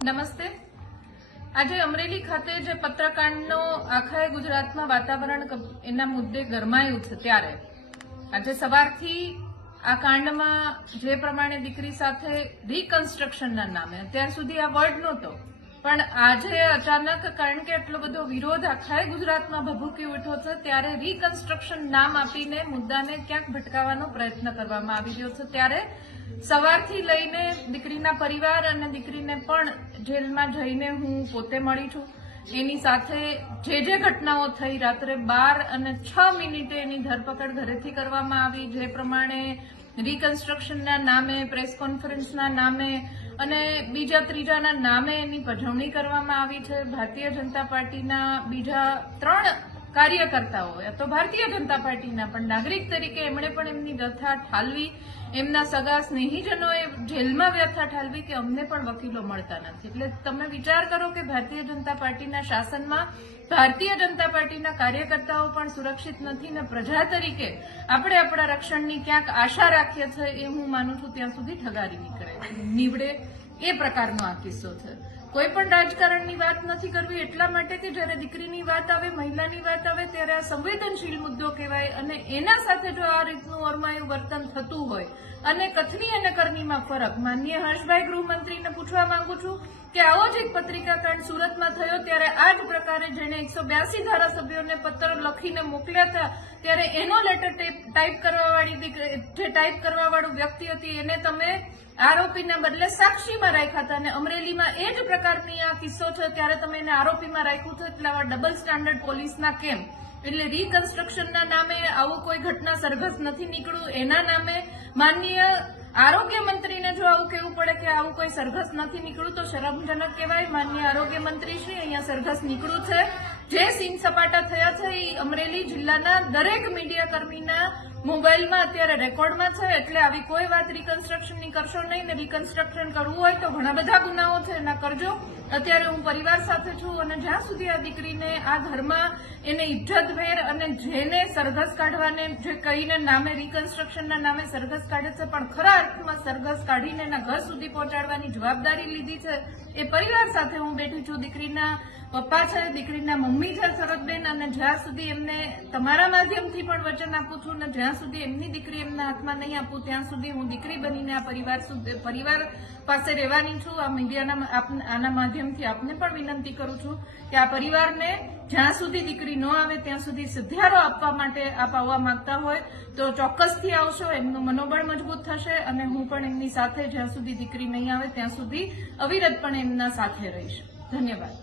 નમસ્તે। આજે અમરેલી ખાતે જે પત્રકાંડનો આખા ગુજરાતમાં વાતાવરણ એના મુદ્દે ગરમાયું છે, ત્યારે આજે સવારથી આ કાંડમાં જે પ્રમાણે દીકરી સાથે રિકન્સ્ટ્રક્શનના નામે અત્યાર સુધી આ વર્ડ નહોતો, પણ આજે અચાનક કારણ કે એટલો બધો વિરોધ આખા ગુજરાતમાં ભભૂકી ઉઠ્યો છે, ત્યારે રિકન્સ્ટ્રક્શન નામ આપીને મુદ્દાને ક્યાંક ભટકાવવાનો પ્રયત્ન કરવામાં આવી રહ્યો છે। ત્યારે સવારથી લઈને દીકરીના પરિવાર અને દીકરીને પણ જેલમાં જઈને હું પોતે મળી છું। એની સાથે જે ઘટનાઓ થઈ, રાત્રે 12:06 એની ધરપકડ ઘરેથી કરવામાં આવી, જે પ્રમાણે રિકન્સ્ટ્રક્શનના નામે, પ્રેસ કોન્ફરન્સના નામે અને બીજા ત્રીજાના નામે એની પજવણી કરવામાં આવી છે। ભારતીય જનતા પાર્ટીના બીજા 3 કાર્યકર્તાઓ તો ભારતીય જનતા પાર્ટીના પણ નાગરિક તરીકે એમણે પણ એમની વ્યથા ઠાલવી, એમના સગા સ્નેહીજનોએ જેલમાં વ્યથા ઠાલવી કે અમને પણ વકીલો મળતા નથી। એટલે તમે વિચાર કરો કે ભારતીય જનતા પાર્ટીના શાસનમાં ભારતીય જનતા પાર્ટીના કાર્યકર્તાઓ પણ સુરક્ષિત નથી ને પ્રજા તરીકે આપણે આપણા રક્ષણની ક્યાંક આશા રાખીએ છીએ, એ હું માનું છું ત્યાં સુધી ઠગારી નીવડે એ પ્રકારનો આ કિસ્સો છે। કોઈ પણ રાજકારણની વાત નથી કરવી એટલા માટે કે જ્યારે દીકરીની વાત આવે, મહિલાની વાત આવે, ત્યારે આ સંવેદનશીલ મુદ્દો કહેવાય અને એના સાથે જો આ રીતનું ઓરમાયું વર્તન થતું હોય અને કથની અને કરણીમાં ફરક, માનનીય હર્ષભાઈ ગૃહમંત્રીને પૂછવા માંગુ છું કે આવો જ એક પત્રિકાકાંડ સુરતમાં થયો ત્યારે આ જ પ્રકારે જેણે 182 ધારાસભ્યોને પત્ર લખીને મોકલ્યા હતા, ત્યારે એનો લેટર ટાઈપ કરવાવાળું વ્યક્તિ હતી, એને તમે આરોપીના બદલે સાક્ષીમાં રાખ્યા હતા અને અમરેલીમાં એ જ પ્રકારની આ કિસ્સો છે ત્યારે તમે એને આરોપીમાં રાખ્યું છે। એટલે આવા ડબલ સ્ટાન્ડર્ડ પોલીસના કેમ? એટલે રિકન્સ્ટ્રક્શનના નામે આવું કોઈ ઘટના સરઘસ નથી નીકળ્યું, એના નામે માનનીય આરોગ્ય મંત્રીને જો આવું કહેવું પડે કે આવું કોઈ સરઘસ નથી નીકળ્યું તો શરમજનક કહેવાય। માનનીય આરોગ્ય મંત્રી શ્રી, અહીંયા સરઘસ નીકળ્યું છે, જે સીન સપાટા થયા છે એ અમરેલી જિલ્લાના દરેક મીડિયા કર્મીના મોબાઈલમાં અત્યારે રેકોર્ડમાં છે। એટલે આવી કોઈ વાત રિકન્સ્ટ્રક્શનની કરશો નહીં ને રિકન્સ્ટ્રક્શન કરવું હોય તો ઘણા બધા ગુનાઓ છે, એના કરજો। અત્યારે હું પરિવાર સાથે છું અને જ્યાં સુધી આ દીકરીને આ ઘરમાં એને ઇજ્જતભેર અને જેને સરઘસ કાઢવાને જે કહીને નામે રિકન્સ્ટ્રક્શનના નામે સરઘસ કાઢે છે, પણ ખરા અર્થમાં સરઘસ કાઢીને એના ઘર સુધી પહોંચાડવાની જવાબદારી લીધી છે, એ પરિવાર સાથે હું બેઠી છું। દીકરીના પપ્પા છે, દીકરીના મમ્મી છે શરદબેન, અને જ્યાં સુધી એમને તમારા માધ્યમથી પણ વચન આપું છું ને જ્યાં સુધી એમની દીકરી એમના હાથમાં નહીં આપું ત્યાં સુધી હું દીકરી બનીને આ પરિવાર પાસે રહેવાની છું। આ મીડિયાના આના માધ્યમથી આપને પણ વિનંતી કરું છું કે આ પરિવારને જ્યાં સુધી દીકરી ન આવે ત્યાં સુધી સિદ્ધારો આપવા માટે આપ આવવા માંગતા હોય તો ચોક્કસથી આવશો, એમનું મનોબળ મજબૂત થશે અને હું પણ એમની સાથે જ્યાં સુધી દીકરી નહીં આવે ત્યાં સુધી અવિરતપણે એમના સાથે રહીશ। ધન્યવાદ।